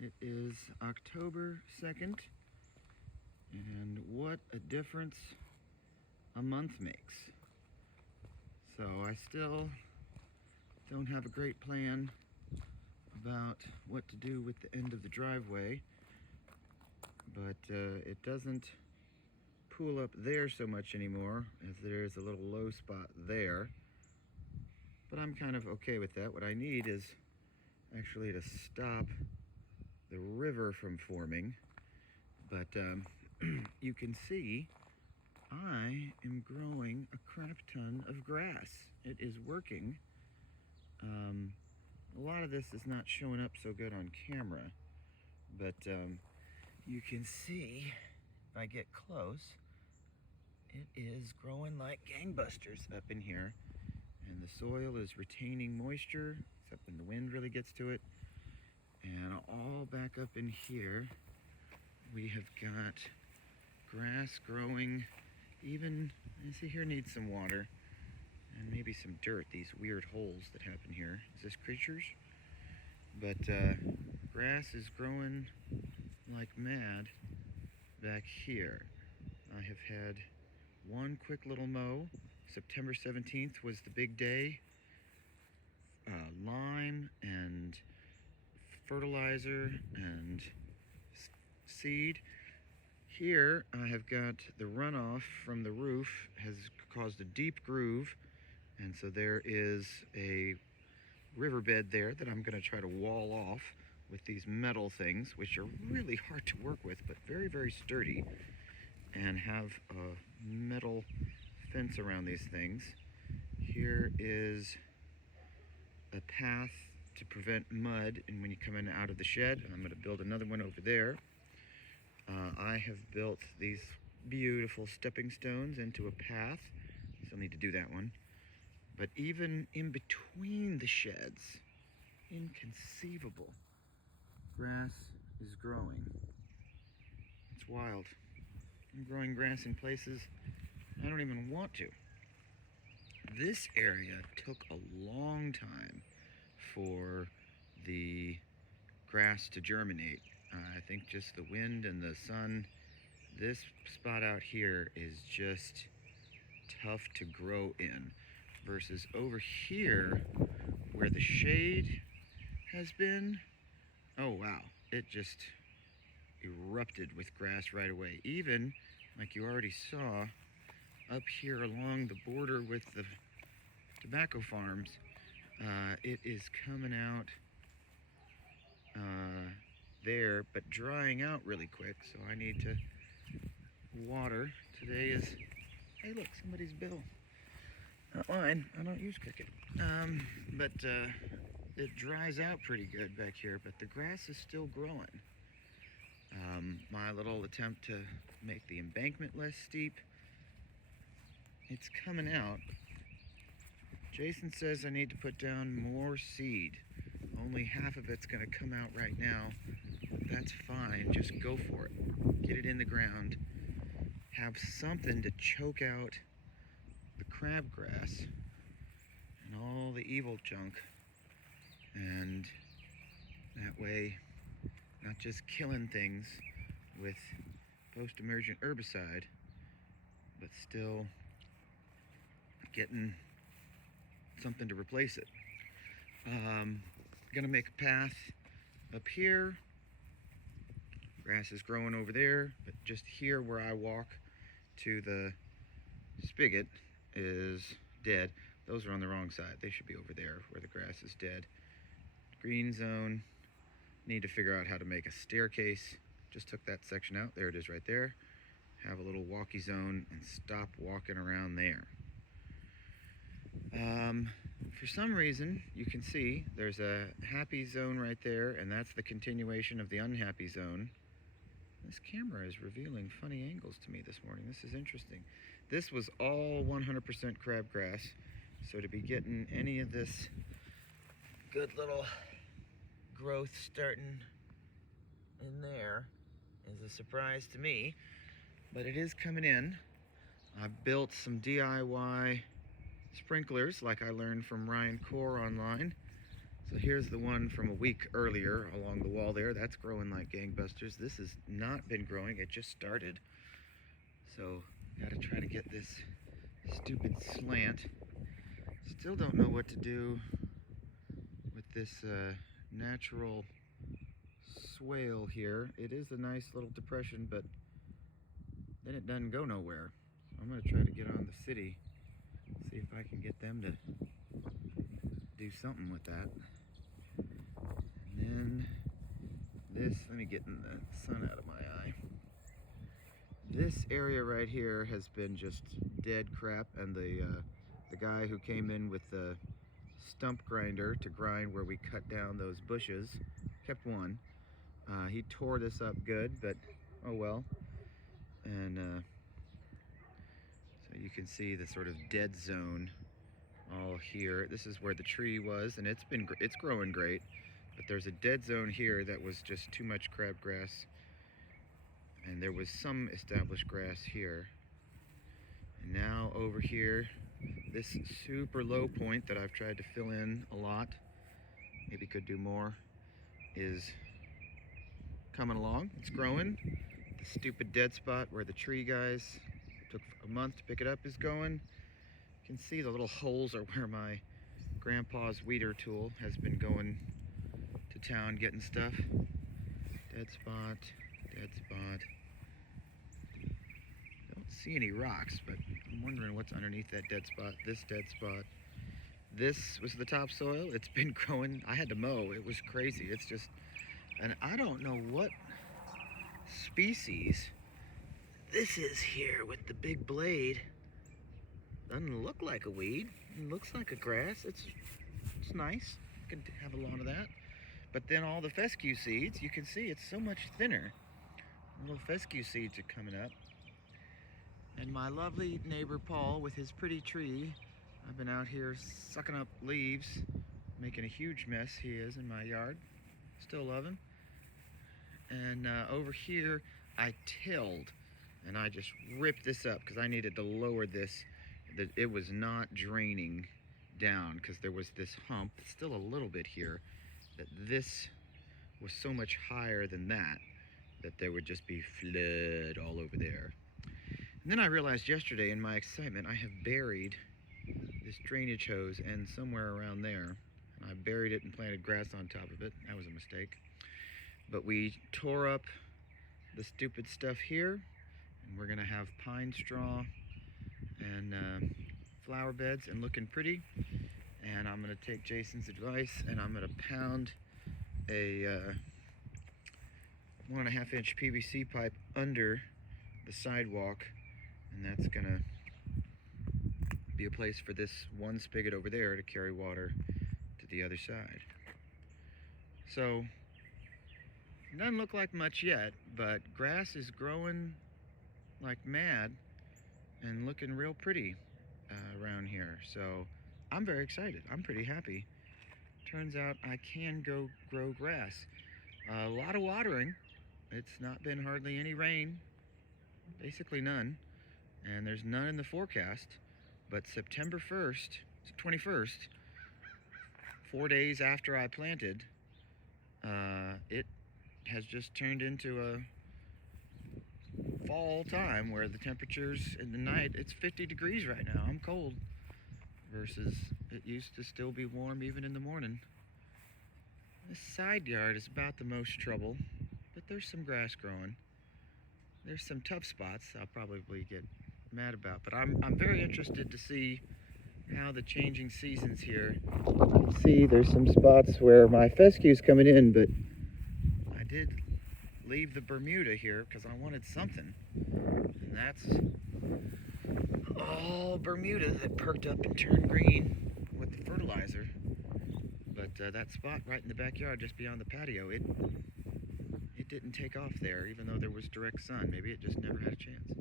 It is October 2nd, and what a difference a month makes. So I still don't have a great plan about what to do with the end of the driveway, but it doesn't pool up there so much anymore, as there's a little low spot there. But I'm kind of okay with that. What I need is actually to stop the river from forming. But you can see I am growing a crap ton of grass. It is working. A lot of this is not showing up so good on camera, but you can see if I get close, it is growing like gangbusters up in here, and the soil is retaining moisture except when the wind really gets to it. And all back up in here we have got grass growing. Even, you see here, needs some water and maybe some dirt, these weird holes that happen here. Is this creatures? But grass is growing like mad back here. I have had one quick little mow. September 17th was the big day. Lime and fertilizer and seed. Here I have got the runoff from the roof has caused a deep groove, and so there is a riverbed there that I'm going to try to wall off with these metal things, which are really hard to work with but very, very sturdy, and have a metal fence around these things. Here is a path to prevent mud and when you come in out of the shed, and I'm going to build another one over there. I have built these beautiful stepping stones into a path. Still need to do that one. But even in between the sheds, inconceivable, grass is growing. It's wild. I'm growing grass in places I don't even want to. This area took a long time for the grass to germinate. I think just the wind and the sun. This spot out here is just tough to grow in, versus over here where the shade has been. Oh wow, it just erupted with grass right away. Even, like you already saw, up here along the border with the tobacco farms, it is coming out there, but drying out really quick, so I need to water. Today is, hey look, somebody's bill. Not mine, I don't use cricket. But it dries out pretty good back here, but the grass is still growing. My little attempt to make the embankment less steep, it's coming out. Jason says I need to put down more seed. Only half of it's going to come out right now. That's fine, just go for it. Get it in the ground. Have something to choke out the crabgrass and all the evil junk. And that way, not just killing things with post-emergent herbicide, but still getting something to replace it. Gonna make a path up here. Grass is growing over there, but just here where I walk to the spigot is dead. Those are on the wrong side. They should be over there where the grass is dead. Green zone. Need to figure out how to make a staircase. Just took that section out. There it is right there. Have a little walkie zone and stop walking around there. For some reason, you can see there's a happy zone right there, and that's the continuation of the unhappy zone. This camera is revealing funny angles to me this morning. This is interesting. This was all 100% crabgrass, so to be getting any of this good little growth starting in there is a surprise to me, but it is coming in. I built some DIY sprinklers like I learned from Ryan Core online. So here's the one from a week earlier along the wall there. That's growing like gangbusters. This has not been growing. It just started. So gotta try to get this stupid slant. Still don't know what to do with this natural swale here. It is a nice little depression, but then it doesn't go nowhere. So I'm gonna try to get on the city, see if I can get them to do something with that. And then this, let me get in the sun out of my eye. This area right here has been just dead crap, and the guy who came in with the stump grinder to grind where we cut down those bushes kept one. He tore this up good, but oh well. And so you can see the sort of dead zone all here. This is where the tree was, and it's growing great, but there's a dead zone here that was just too much crabgrass, and there was some established grass here. And now over here, this super low point that I've tried to fill in a lot, maybe could do more, is coming along. It's growing. The stupid dead spot where the tree guys took a month to pick it up is going. You can see the little holes are where my grandpa's weeder tool has been going to town getting stuff. Dead spot, dead spot. Don't see any rocks, but I'm wondering what's underneath that dead spot. This dead spot. This was the topsoil. It's been growing. I had to mow. It was crazy. It's just, and I don't know what species this is here with the big blade. Doesn't look like a weed. It looks like a grass. It's nice. You could have a lot of that. But then all the fescue seeds, you can see it's so much thinner. Little fescue seeds are coming up. And my lovely neighbor Paul with his pretty tree, I've been out here sucking up leaves, making a huge mess he is in my yard. Still love him. And over here I tilled, and I just ripped this up because I needed to lower this. It was not draining down because there was this hump, still a little bit here, that this was so much higher than that there would just be flood all over there. And then I realized yesterday in my excitement I have buried this drainage hose and somewhere around there. And I buried it and planted grass on top of it. That was a mistake. But we tore up the stupid stuff here, and we're gonna have pine straw and flower beds and looking pretty. And I'm gonna take Jason's advice and I'm gonna pound a 1.5 inch PVC pipe under the sidewalk, and that's gonna be a place for this one spigot over there to carry water to the other side. So it doesn't look like much yet, but grass is growing like mad and looking real pretty around here. So I'm very excited. I'm pretty happy. Turns out I can go grow grass. A lot of watering. It's not been hardly any rain, basically none, and there's none in the forecast. But September 1st, 21st, 4 days after I planted, it has just turned into a fall time where the temperatures in the night, it's 50 degrees right now. I'm cold versus it used to still be warm even in the morning. This side yard is about the most trouble, but there's some grass growing. There's some tough spots I'll probably get mad about, but I'm very interested to see how the changing seasons here. See, there's some spots where my fescue's coming in, but I did leave the Bermuda here because I wanted something, and that's all Bermuda that perked up and turned green with the fertilizer. But that spot right in the backyard just beyond the patio, it didn't take off there, even though there was direct sun. Maybe it just never had a chance.